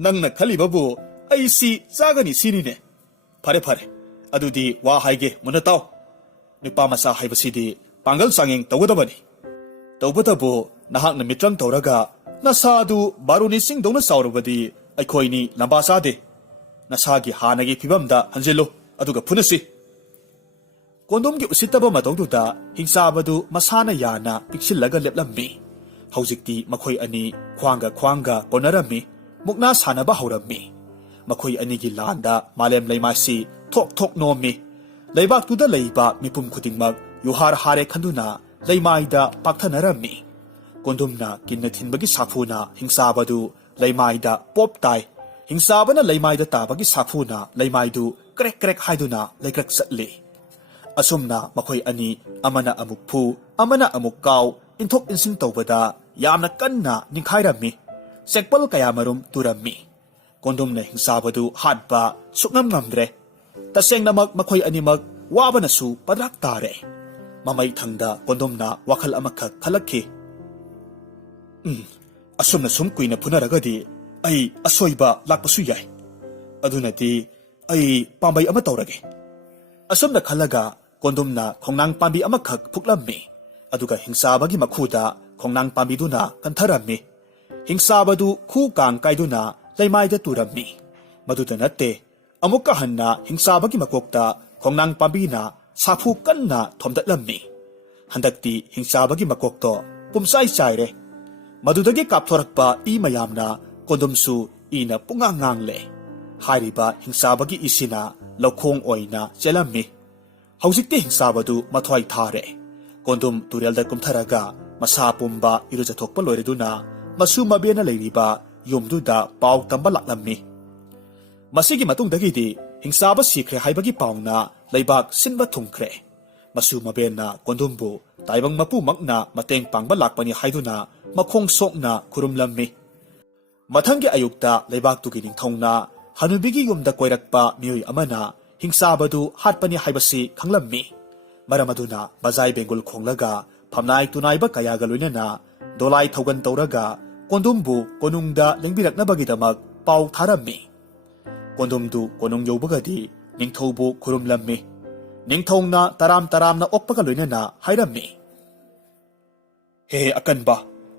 ꯅꯪꯅ ꯈꯜꯂꯤꯕꯕꯨ ꯑꯩꯁꯤ ꯆꯥꯒꯅꯤ ꯁꯤꯅꯤꯅꯦ? ꯐꯔꯦ ꯐꯔꯦ, ꯑꯗꯨꯗꯤ ꯋꯥ ꯍꯥꯏꯒꯦ ꯃꯨꯟꯅ ꯇꯥꯎ꯫ ꯅꯨꯄꯥ ꯃꯆꯥ ꯍꯥꯏꯕꯁꯤꯗꯤ ꯄꯥꯡꯒꯜ ꯆꯥꯡꯌꯦꯡ ꯇꯧꯒꯗꯕꯅꯤ꯫ ꯇꯧꯕꯇꯕꯨ ꯅꯍꯥꯛꯅ ꯃꯤꯇ꯭ꯔꯪ ꯇꯧꯔꯒ ꯅꯁꯥꯗꯨ ꯕꯥꯔꯨꯅꯤ ꯆꯤꯡꯗꯧꯅ ꯆꯥꯎꯔꯕꯗꯤ ꯑꯩꯈꯣꯏꯅꯤ ꯂꯝꯕꯥ ꯆꯥꯗꯦ꯫ ꯅꯁꯥꯒꯤ ꯍꯥꯟꯅꯒꯤ ꯐꯤꯕꯝꯗ ꯍꯟꯖꯤꯜꯂꯨ, ꯑꯗꯨꯒ ꯐꯨꯅꯁꯤ꯫ ꯀꯣꯟꯗꯨꯝꯒꯤ ꯎꯁꯤꯠꯇꯕ ꯃꯇꯧꯗꯨꯗ ꯍꯤꯡꯆꯥꯕꯗꯨ ꯃꯁꯥꯅ ꯌꯥꯅ ꯄꯤꯛꯁꯤꯜꯂꯒ ꯂꯦꯞꯂꯝꯃꯤ꯫ ꯍꯧꯖꯤꯛꯇꯤ ꯃꯈꯣꯏ ꯑꯅꯤ ꯈ꯭ꯋꯥꯡꯒ ꯈ꯭ꯋꯥꯡꯒ ꯀꯣꯟꯅꯔꯝꯃꯤ꯫ ꯃꯨꯛꯅꯥ ꯁꯥꯟꯅꯕ ꯍꯧꯔꯝꯃꯤ꯫ ꯃꯈꯣꯏ ꯑꯅꯤꯒꯤ ꯂꯥꯟꯗ ꯃꯥꯂꯦꯝ ꯂꯩꯃꯥꯏꯁꯤ ꯊꯣꯛ ꯊꯣꯛ ꯅꯣꯝꯃꯤ꯫ ꯂꯩꯕꯥꯛꯇꯨꯗ ꯂꯩꯕ ꯃꯤꯄꯨꯝ ꯈꯨꯗꯤꯡꯃꯛ ꯌꯨꯍꯥꯔ ꯍꯥꯔꯦ ꯈꯟꯗꯨꯅ ꯂꯩꯃꯥꯏꯗ ꯄꯥꯛꯊꯅꯔꯝꯃꯤ꯫ ꯀꯣꯟꯗꯨꯝꯅ ꯀꯤꯟꯅ ꯊꯤꯟꯕꯒꯤ ꯁꯥꯐꯨꯅ ꯍꯤꯡꯆꯥꯕꯗꯨ ꯂꯩꯃꯥꯏꯗ ꯄꯣꯞ ꯇꯥꯏ꯫ ꯍꯤꯡꯆꯥꯕꯅ ꯂꯩꯃꯥꯏꯗ ꯇꯥꯕꯒꯤ ꯁꯥꯐꯨꯅ ꯂꯩꯃꯥꯏꯗꯨ ꯀ꯭ꯔꯦꯛ ꯀ꯭ꯔꯦꯛ ꯍꯥꯏꯗꯨꯅ ꯂꯩꯀ꯭ꯔꯛ ꯆꯠꯂꯤ꯫ ꯑꯁꯨꯝꯅ ꯃꯈꯣꯏ ꯑꯅꯤ ꯑꯃꯅ ꯑꯃꯨꯛ ꯐꯨ, ꯑꯃꯅ ꯑꯃꯨꯛ ꯀꯥꯎ, ꯏꯟꯊꯣꯛ ꯏꯟꯁꯤꯟ ꯇꯧꯕꯗ ꯌꯥꯝꯅ ꯀꯟꯅ ꯅꯤꯡꯈꯥꯏꯔꯝꯃꯤ꯫ ꯆꯦꯛꯄꯜ ꯀꯌꯥꯃꯔꯨꯝ ꯇꯨꯔꯝꯃꯤ꯫ ꯀꯣꯟꯗꯨꯝꯅ ꯍꯤꯡꯆꯥꯕꯗꯨ ꯍꯥꯠꯄ ꯁꯨꯛꯉꯝ ꯉꯝꯗ꯭ꯔꯦ꯫ ꯇꯁꯦꯡꯅꯃꯛ ꯃꯈꯣꯏ ꯑꯅꯤꯃꯛ ꯋꯥꯕꯅꯁꯨ ꯄꯗ꯭ꯔꯥꯛ ꯇꯥꯔꯦ꯫ ꯃꯃꯩ ꯊꯪꯗ ꯀꯣꯟꯗꯨꯝꯅ ꯋꯥꯈꯜ ꯑꯃꯈꯛ ꯈꯜꯂꯛꯈꯤ꯫ ꯑꯁꯨꯝꯅ ꯁꯨꯝ ꯀꯨꯏꯅ ꯐꯨꯅꯔꯒꯗꯤ ꯑꯩ ꯑꯁꯣꯏꯕ ꯂꯥꯛꯄꯁꯨ ꯌꯥꯏ꯫ ꯑꯗꯨꯅꯗꯤ ꯑꯩ ꯄꯥꯝꯕꯩ ꯑꯃ ꯇꯧꯔꯒꯦ꯫ ꯑꯁꯨꯝꯅ ꯈꯜꯂꯒ ꯀꯣꯟꯗꯨꯝꯅ ꯈꯣꯡꯅꯥꯡ ꯄꯥꯝꯕꯤ ꯑꯃꯈꯛ ꯐꯨꯛꯂꯝꯃꯤ꯫ ꯑꯗꯨꯒ ꯍꯤꯡꯆꯥꯕꯒꯤ ꯃꯈꯨꯗ ꯈꯣꯡꯅꯥꯡ ꯄꯥꯝꯕꯤꯗꯨꯅ ꯀꯟꯊꯔꯝꯃꯤ꯫ ꯍꯤꯡꯆꯥꯕꯗꯨ ꯈꯨ ꯀꯥꯡ ꯀꯥꯏꯗꯨꯅ ꯂꯩꯃꯥꯏꯗ ꯇꯨꯔꯝꯃꯤ꯫ ꯃꯗꯨꯗ ꯅꯠꯇꯦ, ꯑꯃꯨꯛꯀ ꯍꯟꯅ ꯍꯤꯡꯆꯥꯕꯒꯤ ꯃꯀꯣꯛꯇ ꯈꯣꯡꯅꯥꯡ ꯄꯥꯝꯕꯤꯅ ꯁꯥꯐꯨ ꯀꯟꯅ ꯊꯣꯝꯗꯠꯂꯝꯃꯤ꯫ ꯍꯟꯗꯛꯇꯤ ꯍꯤꯡꯆꯥꯕꯒꯤ ꯃꯀꯣꯛꯇꯣ ꯄꯨꯝꯆꯥꯏ ꯆꯥꯏꯔꯦ꯫ ꯃꯗꯨꯗꯒꯤ ꯀꯥꯞꯊꯣꯔꯛꯄ ꯏ ꯃꯌꯥꯝꯅ ꯀꯣꯟꯗꯨꯝꯁꯨ ꯏꯅ ꯄꯨꯡꯉꯥꯡ ꯉꯥꯡꯂꯦ꯫ ꯍꯥꯏꯔꯤꯕ ꯍꯤꯡꯆꯥꯕꯒꯤ ꯏꯁꯤꯅ ꯂꯧꯈꯣꯡ ꯑꯣꯏꯅ ꯆꯦꯜꯂꯝꯃꯤ꯫ ꯍꯧꯖꯤꯛꯇꯤ ꯍꯤꯡꯁꯥꯕꯗꯨ ꯃꯊ꯭ꯋꯥꯏ ꯊꯥꯔꯦ꯫ ꯀꯣꯟꯗꯨꯝ ꯇꯨꯔꯦꯜꯗ ꯀꯨꯝꯊꯔꯒ ꯃꯁꯥ ꯄꯨꯝꯕ ꯏꯔꯨꯖꯊꯣꯛꯄ ꯂꯣꯏꯔꯗꯨꯅ ꯃꯁꯨ ꯃꯕꯦꯅ ꯂꯩꯔꯤꯕ ꯌꯨꯝꯗꯨꯗ ꯄꯥꯎ ꯇꯝꯕ ꯂꯥꯛꯂꯝꯃꯤ꯫ ꯃꯁꯤꯒꯤ ꯃꯇꯨꯡꯗꯒꯤꯗꯤ ꯍꯤꯡꯁꯥꯕ ꯁꯤꯈ꯭ꯔꯦ ꯍꯥꯏꯕꯒꯤ ꯄꯥꯎꯅ ꯂꯩꯕꯥꯛ ꯁꯤꯟꯕ ꯊꯨꯡꯈ꯭ꯔꯦ꯫ ꯃꯁꯨ ꯃꯕꯦꯟꯅ ꯀꯣꯟꯗꯨꯝꯕꯨ ꯇꯥꯏꯕꯪ ꯃꯄꯨꯃꯛꯅ ꯃꯇꯦꯡ ꯄꯥꯡꯕ ꯂꯥꯛꯄꯅꯤ ꯍꯥꯏꯗꯨꯅ ꯃꯈꯣꯡ ꯁꯣꯛꯅ ꯈꯨꯔꯨꯝꯂꯝꯃꯤ꯫ ꯃꯊꯪꯒꯤ ꯑꯌꯨꯛꯇ ꯂꯩꯕꯥꯛꯇꯨꯒꯤ ꯅꯤꯡꯊꯧꯅ ꯍꯅꯨꯕꯤꯒꯤ ꯌꯨꯝꯗ ꯀꯣꯏꯔꯛꯄ ꯃꯤꯑꯣꯏ ꯑꯃꯅ ꯍꯤꯡꯁꯥꯕꯗꯨ ꯍꯥꯠꯄꯅꯤ ꯍꯥꯏꯕꯁꯤ ꯈꯪꯂꯝꯃꯤ꯫ ꯃꯔꯝ ꯑꯗꯨꯅ ꯕꯖꯥꯏ ꯕꯦꯡꯒꯨꯜ ꯈꯣꯡꯂꯒ ꯐꯝꯅꯥꯏ ꯇꯨꯅꯥꯏꯕ ꯀꯌꯥꯒ ꯂꯣꯏꯅꯅ ꯗꯣꯂꯥꯏ ꯊꯧꯒꯟ ꯇꯧꯔꯒ ꯀꯣꯟꯗꯨꯝꯕꯨ ꯀꯣꯅꯨꯡꯗ ꯂꯦꯡꯕꯤꯔꯛꯅꯕꯒꯤꯗꯃꯛ ꯄꯥꯎ ꯊꯥꯔꯝꯃꯤ꯫ ꯀꯣꯟꯗꯨꯝꯗꯨ ꯀꯣꯅꯨꯡ ꯌꯧꯕꯒꯗꯤ ꯅꯤꯡꯊꯧꯕꯨ ꯈꯨꯔꯨꯝꯂꯝꯃꯤ꯫ ꯅꯤꯡꯊꯧꯅ ꯇꯔꯥꯝ ꯇꯔꯥꯝꯅ ꯑꯣꯛꯄꯒ ꯂꯣꯏꯅꯅ ꯍꯥꯏꯔꯝꯃꯤ, "ꯍꯦ ꯑꯀꯟꯕ,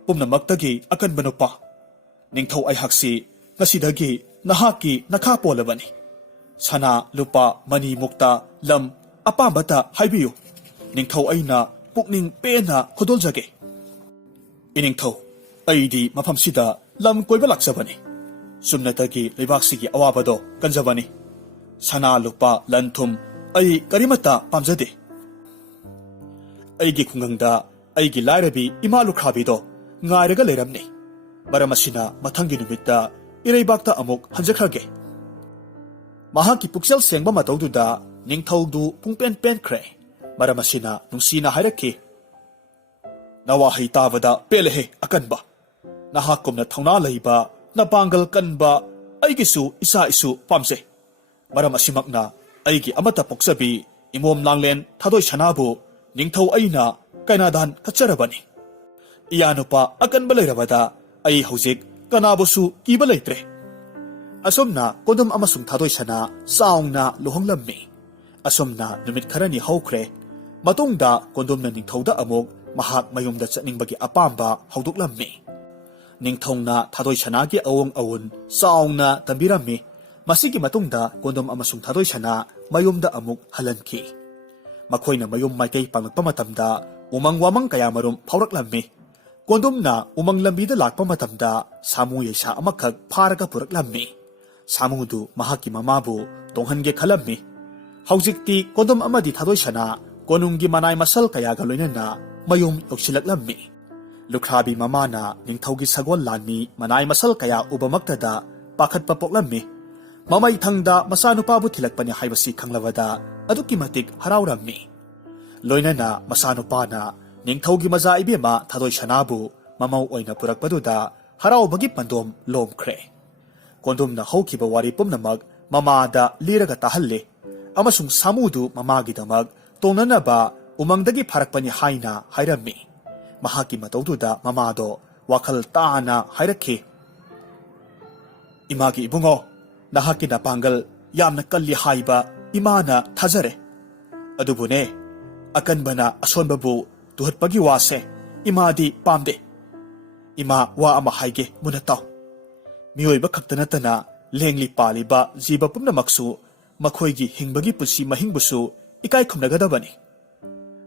ꯄꯨꯝꯅꯃꯛꯇꯒꯤ ꯑꯀꯟꯕ ꯅꯨꯄꯥ, ꯅꯤꯡꯊꯧ ꯑꯩꯍꯥꯛꯁꯤ ꯉꯁꯤꯗꯒꯤ ꯅꯍꯥꯛꯀꯤ ꯅꯈꯥ ꯄꯣꯜꯂꯕꯅꯤ꯫ ꯁꯅꯥ ꯂꯨꯄꯥ ꯃꯅꯤ ꯃꯨꯛꯇ ꯂꯝ ꯑꯄꯥꯝꯕꯇ ꯍꯥꯏꯕꯤꯌꯨ, ꯅꯤꯡꯊꯧ ꯑꯩꯅ ꯄꯨꯛꯅꯤꯡ ꯄꯦꯟꯅ ꯈꯨꯗꯣꯜꯖꯒꯦ꯫ ꯏꯅꯤꯡꯊꯧ, ꯑꯩꯗꯤ ꯃꯐꯝꯁꯤꯗ ꯂꯝ ꯀꯣꯏꯕ ꯂꯥꯛꯆꯕꯅꯤ꯫ ꯁꯨꯝꯅꯇꯒꯤ ꯂꯩꯕꯥꯛꯁꯤꯒꯤ ꯑꯋꯥꯕꯗꯣ ꯀꯟꯖꯕꯅꯤ꯫ ꯁꯅꯥ ꯂꯨꯄꯥ ꯂꯟ ꯊꯨꯝ ꯑꯩ ꯀꯔꯤꯃꯠꯇ ꯄꯥꯝꯖꯗꯦ꯫ ꯑꯩꯒꯤ ꯈꯨꯡꯒꯪꯗ ꯑꯩꯒꯤ ꯂꯥꯏꯔꯕꯤ ꯏꯃꯥ ꯂꯨꯈ꯭ꯔꯥꯕꯤꯗꯣ ꯉꯥꯏꯔꯒ ꯂꯩꯔꯝꯅꯤ꯫ ꯃꯔꯝ ꯑꯁꯤꯅ ꯃꯊꯪꯒꯤ ꯅꯨꯃꯤꯠꯇ ꯏꯔꯩꯕꯥꯛꯇ ꯑꯃꯨꯛ ꯍꯟꯖꯈ꯭ꯔꯒꯦ." ꯃꯍꯥꯛꯀꯤ ꯄꯨꯛꯆꯦꯜ ꯁꯦꯡꯕ ꯃꯇꯧꯗꯨꯗ ꯅꯤꯡꯊꯧꯗꯨ ꯄꯨꯡꯄꯦꯟ ꯄꯦꯟꯈ꯭ꯔꯦ꯫ ꯃꯔꯝ ꯑꯁꯤꯅ ꯅꯨꯡꯁꯤꯅ ꯍꯥꯏꯔꯛꯈꯤ, "ꯅꯋꯥꯍꯩ ꯇꯥꯕꯗ ꯄꯦꯜꯂꯦꯍꯦ ꯑꯀꯟꯕ꯫ ꯅꯍꯥꯛꯀꯨꯝꯅ ꯊꯧꯅꯥ ꯂꯩꯕ, ꯅꯄꯥꯡꯒꯜ ꯀꯟꯕ ꯑꯩꯒꯤꯁꯨ ꯏꯆꯥ ꯏꯁꯨ ꯄꯥꯝꯖꯩ꯫ ꯃꯔꯝ ꯑꯁꯤꯃꯛꯅ ꯑꯩꯒꯤ ꯑꯃꯠꯇ ꯄꯣꯛꯆꯕꯤ ꯏꯃꯣꯝ ꯂꯥꯡꯂꯦꯟ ꯊꯥꯗꯣꯏ ꯁꯅꯥꯕꯨ ꯅꯤꯡꯊꯧ ꯑꯩꯅ ꯀꯩꯅꯥꯗꯥꯟ ꯀꯠꯆꯔꯕꯅꯤ꯫ ꯏꯌꯥꯅꯨꯄꯥ ꯑꯀꯟꯕ ꯂꯩꯔꯕꯗ ꯑꯩ ꯍꯧꯖꯤꯛ ꯀꯅꯥꯕꯨꯁꯨ ꯀꯤꯕ ꯂꯩꯇ꯭ꯔꯦ." ꯑꯁꯨꯝꯅ ꯀꯣꯟꯗꯨꯝ ꯑꯃꯁꯨꯡ ꯊꯥꯗꯣꯏ ꯁꯅꯥ ꯆꯥꯎꯅ ꯂꯨꯍꯣꯡꯂꯝꯃꯤ꯫ ꯑꯁꯨꯝꯅ ꯅꯨꯃꯤꯠ ꯈꯔꯅꯤ ꯍꯧꯈ꯭ꯔꯦ꯫ ꯃꯇꯨꯡꯗ ꯀꯣꯟꯗꯨꯝꯅ ꯅꯤꯡꯊꯧꯗ ꯑꯃꯨꯛ ꯃꯍꯥꯛ ꯃꯌꯨꯝꯗ ꯆꯠꯅꯤꯡꯕꯒꯤ ꯑꯄꯥꯝꯕ ꯍꯧꯗꯣꯛꯂꯝꯃꯤ꯫ ꯅꯤꯡꯊꯧꯅ ꯊꯥꯗꯣꯏ ꯁꯅꯥꯒꯤ ꯑꯋꯣꯡ ꯑꯋꯨꯟ ꯆꯥꯎꯅ ꯇꯝꯕꯤꯔꯝꯃꯤ꯫ ꯃꯁꯤꯒꯤ ꯃꯇꯨꯡꯗ ꯀꯣꯟꯗꯨꯝ ꯑꯃꯁꯨꯡ ꯊꯥꯗꯣꯏ ꯁꯅꯥ ꯃꯌꯨꯝꯗ ꯑꯃꯨꯛ ꯍꯜꯍꯟꯈꯤ꯫ ꯃꯈꯣꯏꯅ ꯃꯌꯨꯝ ꯃꯥꯏꯀꯩ ꯄꯥꯡꯂꯛꯄ ꯃꯇꯝꯗ ꯎꯃꯪ ꯋꯥꯃꯪ ꯀꯌꯥꯃꯔꯨꯝ ꯐꯥꯎꯔꯛꯂꯝꯃꯤ꯫ ꯀꯣꯟꯗꯨꯝꯅ ꯎꯃꯪ ꯂꯝꯕꯤꯗ ꯂꯥꯛꯄ ꯃꯇꯝꯗ ꯁꯥꯃꯨ ꯌꯩꯁꯥ ꯑꯃꯈꯛ ꯐꯥꯔꯒ ꯄꯨꯔꯛꯂꯝꯃꯤ꯫ ꯁꯥꯃꯨꯗꯨ ꯃꯍꯥꯛꯀꯤ ꯃꯃꯥꯕꯨ ꯇꯣꯡꯍꯟꯒꯦ ꯈꯜꯂꯝꯃꯤ꯫ ꯍꯧꯖꯤꯛꯇꯤ ꯀꯣꯟꯗꯨꯝ ꯑꯃꯗꯤ ꯊꯥꯗꯣꯏ ꯁꯅꯥ ꯀꯣꯅꯨꯡꯒꯤ ꯃꯅꯥꯏ ꯃꯁꯜ ꯀꯌꯥꯒ ꯂꯣꯏꯅꯅ ꯃꯌꯨꯝ ꯌꯧꯁꯤꯜꯂꯛꯂꯝꯃꯤ꯫ ꯂꯨꯈ꯭ꯔꯥꯕꯤ ꯃꯃꯥꯅ ꯅꯤꯡꯊꯧꯒꯤ ꯁꯒꯣꯜ ꯂꯥꯟꯃꯤ ꯃꯅꯥꯏ ꯃꯁꯜ ꯀꯌꯥ ꯎꯕꯃꯛꯇꯗ ꯄꯥꯈꯠꯄ ꯄꯣꯛꯂꯝꯃꯤ꯫ ꯃꯃꯩꯊꯪꯗ ꯃꯆꯥꯅꯨꯄꯥꯕꯨ ꯊꯤꯜꯂꯛꯄꯅꯤ ꯍꯥꯏꯕꯁꯤ ꯈꯪꯂꯕꯗ ꯑꯗꯨꯛꯀꯤ ꯃꯇꯤꯛ ꯍꯔꯥꯎꯔꯝꯃꯤ꯫ ꯂꯣꯏꯅꯅ ꯃꯆꯥꯅꯨꯄꯥꯅ ꯅꯤꯡꯊꯧꯒꯤ ꯃꯆꯥ ꯏꯕꯦꯝꯃ ꯊꯥꯗꯣꯏ ꯁꯅꯥꯕꯨ ꯃꯃꯧ ꯑꯣꯏꯅ ꯄꯨꯔꯛꯄꯗꯨꯗ ꯍꯔꯥꯎꯕꯒꯤ ꯄꯟꯗꯣꯝ ꯂꯣꯝꯈ꯭ꯔꯦ꯫ ꯀꯣꯟꯗꯨꯝꯅ ꯍꯧꯈꯤꯕ ꯋꯥꯔꯤ ꯄꯨꯝꯅꯃꯛ ꯃꯃꯥꯗ ꯂꯤꯔꯒ ꯇꯥꯍꯜꯂꯤ ꯑꯃꯁꯨꯡ ꯁꯥꯃꯨꯗꯨ ꯃꯃꯥꯒꯤꯗꯃꯛ ꯇꯣꯡꯅꯅꯕ ꯎꯃꯪꯗꯒꯤ ꯐꯥꯔꯛꯄꯅꯤ ꯍꯥꯏꯅ ꯍꯥꯏꯔꯝꯃꯤ꯫ ꯃꯍꯥꯛꯀꯤ ꯃꯇꯧꯗꯨꯗ ꯃꯃꯥꯗꯣ ꯋꯥꯈꯜ ꯇꯥꯅ ꯍꯥꯏꯔꯛꯈꯤ, "ꯏꯃꯥꯒꯤ ꯏꯕꯨꯡꯉꯣ, ꯅꯍꯥꯛꯀꯤ ꯅꯄꯥꯡꯒꯜ ꯌꯥꯝꯅ ꯀꯜꯂꯤ ꯍꯥꯏꯕ ꯏꯃꯥꯅ ꯊꯥꯖꯔꯦ꯫ ꯑꯗꯨꯕꯨꯅꯦ, ꯑꯀꯟꯕꯅ ꯑꯁꯣꯟꯕꯕꯨ ꯇꯨꯍꯠꯄꯒꯤ ꯋꯥꯁꯦ ꯏꯃꯥꯗꯤ ꯄꯥꯝꯗꯦ꯫ ꯏꯃꯥ ꯋꯥ ꯑꯃ ꯍꯥꯏꯒꯦ ꯃꯨꯟꯅ ꯇꯥꯎ꯫ ꯃꯤꯑꯣꯏꯕ ꯈꯛꯇ ꯅꯠꯇꯅ ꯂꯦꯡꯂꯤ ꯄꯥꯜꯂꯤꯕ ꯖꯤꯕ ꯄꯨꯝꯅꯃꯛꯁꯨ ꯃꯈꯣꯏꯒꯤ ꯍꯤꯡꯕꯒꯤ ꯄꯨꯟꯁꯤ ꯃꯍꯤꯡꯕꯨꯁꯨ ꯏꯀꯥꯏ ꯈꯨꯝꯅꯒꯗꯕꯅꯤ꯫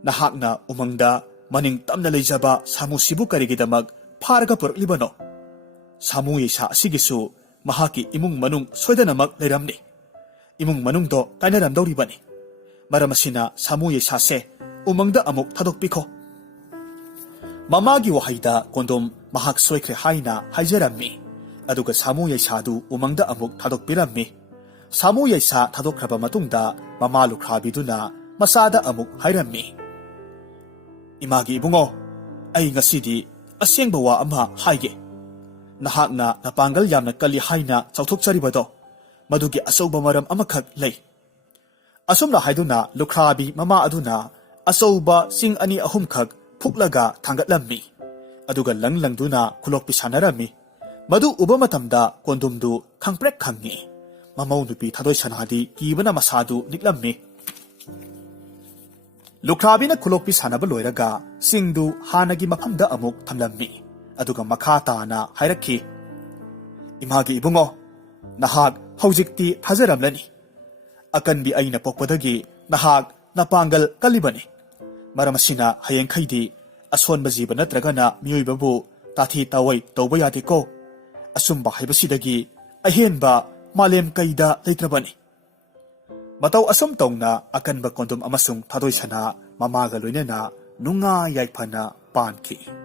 ꯅꯍꯥꯛꯅ ꯎꯃꯪꯗ ꯃꯅꯤꯡ ꯇꯝꯅ ꯂꯩꯖꯕ ꯁꯥꯃꯨꯁꯤꯕꯨ ꯀꯔꯤꯒꯤꯗꯃꯛ ꯐꯥꯔꯒ ꯄꯨꯔꯛꯂꯤꯕꯅꯣ? ꯁꯥꯃꯨ ꯌꯩꯁꯥ ꯑꯁꯤꯒꯤꯁꯨ ꯃꯍꯥꯛꯀꯤ ꯏꯃꯨꯡ ꯃꯅꯨꯡ ꯁꯣꯏꯗꯅꯃꯛ ꯂꯩꯔꯝꯅꯤ꯫ ꯏꯃꯨꯡ ꯃꯅꯨꯡꯗꯣ ꯀꯥꯏꯅꯔꯝꯗꯧꯔꯤꯕꯅꯤ꯫ ꯃꯔꯝ ꯑꯁꯤꯅ ꯁꯥꯃꯨ ꯌꯩꯁꯥꯁꯦ ꯎꯃꯪꯗ ꯑꯃꯨꯛ ꯊꯥꯗꯣꯛꯄꯤꯈꯣ." ꯃꯃꯥꯒꯤ ꯋꯥꯍꯩꯗ ꯀꯣꯟꯗꯨꯝ ꯃꯍꯥꯛ ꯁꯣꯏꯈ꯭ꯔꯦ ꯍꯥꯏꯅ ꯍꯥꯏꯖꯔꯝꯃꯤ꯫ ꯑꯗꯨꯒ ꯁꯥꯃꯨ ꯌꯩꯁꯥꯗꯨ ꯎꯃꯪꯗ ꯑꯃꯨꯛ ꯊꯥꯗꯣꯛꯄꯤꯔꯝꯃꯤ꯫ ꯁꯥꯃꯨ ꯌꯩꯁꯥ ꯊꯥꯗꯣꯛꯈ꯭ꯔꯕ ꯃꯇꯨꯡꯗ ꯃꯃꯥ ꯂꯨꯈ꯭ꯔꯥꯕꯤꯗꯨꯅ ꯃꯆꯥꯗ ꯑꯃꯨꯛ ꯍꯥꯏꯔꯝꯃꯤ, "ꯏꯃꯥꯒꯤ ꯏꯕꯨꯡꯉꯣ, ꯑꯩ ꯉꯁꯤꯗꯤ ꯑꯁꯦꯡꯕ ꯋꯥ ꯑꯃ ꯍꯥꯏꯒꯦ꯫ ꯅꯍꯥꯛꯅ ꯅꯄꯥꯡꯒꯜ ꯌꯥꯝꯅ ꯀꯜꯂꯤ ꯍꯥꯏꯅ ꯆꯥꯎꯊꯣꯛꯆꯔꯤꯕꯗꯣ ꯃꯗꯨꯒꯤ ꯑꯆꯧꯕ ꯃꯔꯝ ꯑꯃꯈꯛ ꯂꯩ." ꯑꯁꯨꯝꯅ ꯍꯥꯏꯗꯨꯅ ꯂꯨꯈ꯭ꯔꯥꯕꯤ ꯃꯃꯥ ꯑꯗꯨꯅ ꯑꯆꯧꯕ ꯆꯤꯡ ꯑꯅꯤ ꯑꯍꯨꯝꯈꯛ ꯐꯨꯛꯂꯒ ꯊꯥꯡꯒꯠꯂꯝꯃꯤ꯫ ꯑꯗꯨꯒ ꯂꯪ ꯂꯪꯗꯨꯅ ꯈꯨꯂꯣꯛꯄꯤ ꯁꯥꯟꯅꯔꯝꯃꯤ꯫ ꯃꯗꯨ ꯎꯕ ꯃꯇꯝꯗ ꯀꯣꯟꯗꯨꯝꯗꯨ ꯈꯪꯄ꯭ꯔꯦꯛ ꯈꯪꯉꯤ꯫ ꯃꯃꯧ ꯅꯨꯄꯤ ꯊꯥꯗꯣꯏ ꯁꯅꯥꯗꯤ ꯀꯤꯕꯅ ꯃꯁꯥꯗꯨ ꯅꯤꯛꯂꯝꯃꯤ꯫ ꯂꯨꯈ꯭ꯔꯥꯕꯤꯅ ꯈꯨꯂꯣꯛꯄꯤ ꯁꯥꯟꯅꯕ ꯂꯣꯏꯔꯒ ꯆꯤꯡꯗꯨ ꯍꯥꯟꯅꯒꯤ ꯃꯐꯝꯗ ꯑꯃꯨꯛ ꯊꯝꯂꯝꯃꯤ꯫ ꯑꯗꯨꯒ ꯃꯈꯥ ꯇꯥꯅ ꯍꯥꯏꯔꯛꯈꯤ, "ꯏꯃꯥꯒꯤ ꯏꯕꯨꯡꯉꯣ, ꯅꯍꯥꯛ ꯍꯧꯖꯤꯛꯇꯤ ꯊꯥꯖꯔꯝꯂꯅꯤ꯫ ꯑꯀꯟꯕꯤ ꯑꯩꯅ ꯄꯣꯛꯄꯗꯒꯤ ꯅꯍꯥꯛ ꯅꯄꯥꯡꯒꯜ ꯀꯜꯂꯤꯕꯅꯤ꯫ ꯃꯔꯝ ꯑꯁꯤꯅ ꯍꯌꯦꯡꯈꯩꯗꯤ ꯑꯁꯣꯟꯕ ꯖꯤꯕ ꯅꯠꯇ꯭ꯔꯒꯅ ꯃꯤꯑꯣꯏꯕꯕꯨ ꯇꯥꯊꯤ ꯇꯥꯑꯣꯏ ꯇꯧꯕ ꯌꯥꯗꯦꯀꯣ꯫ ꯑꯆꯨꯝꯕ ꯍꯥꯏꯕꯁꯤꯗꯒꯤ ꯑꯍꯦꯟꯕ ꯃꯥꯂꯦꯝ ꯀꯩꯗ ꯂꯩꯇ꯭ꯔꯕꯅꯤ꯫ ꯃꯇꯧ ꯑꯁꯨꯝ ꯇꯧꯅ ꯑꯀꯟꯕ ꯀꯣꯟꯗꯨꯝ ꯑꯃꯁꯨꯡ ꯊꯥꯗꯣꯏꯁꯅꯥ ꯃꯃꯥꯒ ꯂꯣꯏꯅꯅ ꯅꯨꯡꯉꯥꯏ ꯌꯥꯏꯐꯅ ꯄꯥꯟꯈꯤ꯫